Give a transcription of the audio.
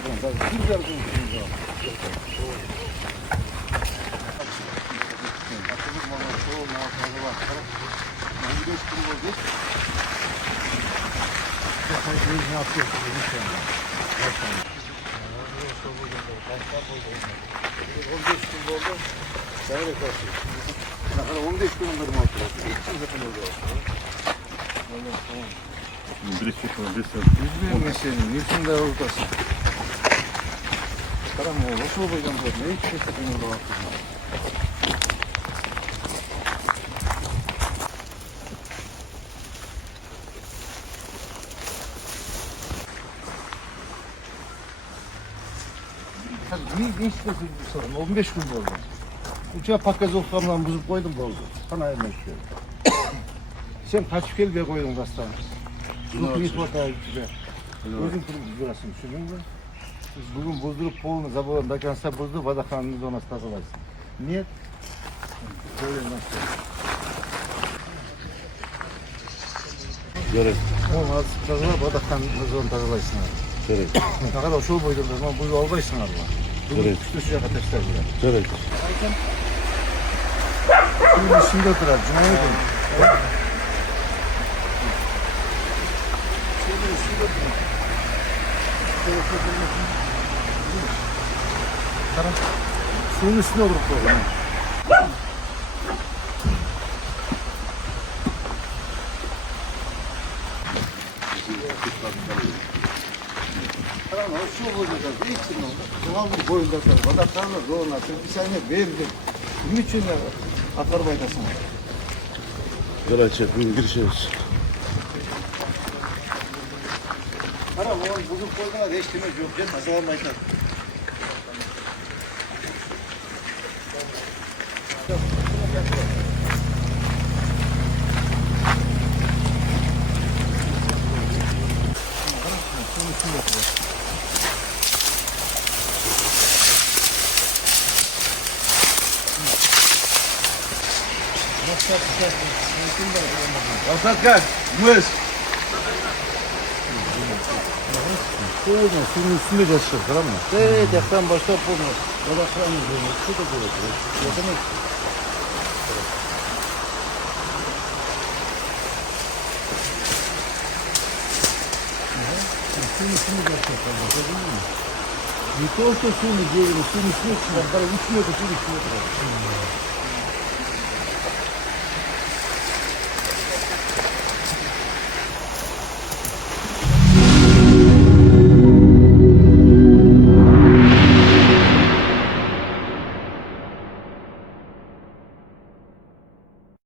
Ne istiyorsun bu sorun? 15 gün oldu. Uçağa paket oframdan buzup koydum oldu. Bana elleşiyor. Sen kaç kelbe koydun hastane? Bunu ispataya gitti. Özün kurulu burasını düşünün mü? Biz bugün buzdurup polunu zaburan dakansa buzdu, vadakanını ona takılarsın. Niye? Böyle nasıl? Evet. Olmaz, takılar vadakanını ona takılarsın abi. Evet. Ne kadar şu boydum da zaman buzu albaysın Allah. Evet. Üstü sıcak ateşler bile. Evet. Bunun içinde durar, cuma edin. Suyun üstüne vurup koyalım. Tamam, şu boyunda da bir için oldu. Tamam bu boyunda da badaklarla zorlasın. Bir saniye verdim. Bunun için de atar baydasın. Yola çekmeyin, girişiniz. Tamam, o bugün koyduğuna değiştirmek yok. Gel, hazırlan baydasın. Vasat mız. Koyacağım, suyun üstünde geçecek, tamam mı? Evet, yaktan başta koyma. Badaklarla koyma, şu da koyacak. Yetenek. Suyun üstünde geçecek, gördün mü? Yıkı olsa suyunu diyelim, suyun üstüne çıkacak. Bana uçmuyor da suyun üstüne çıkacak.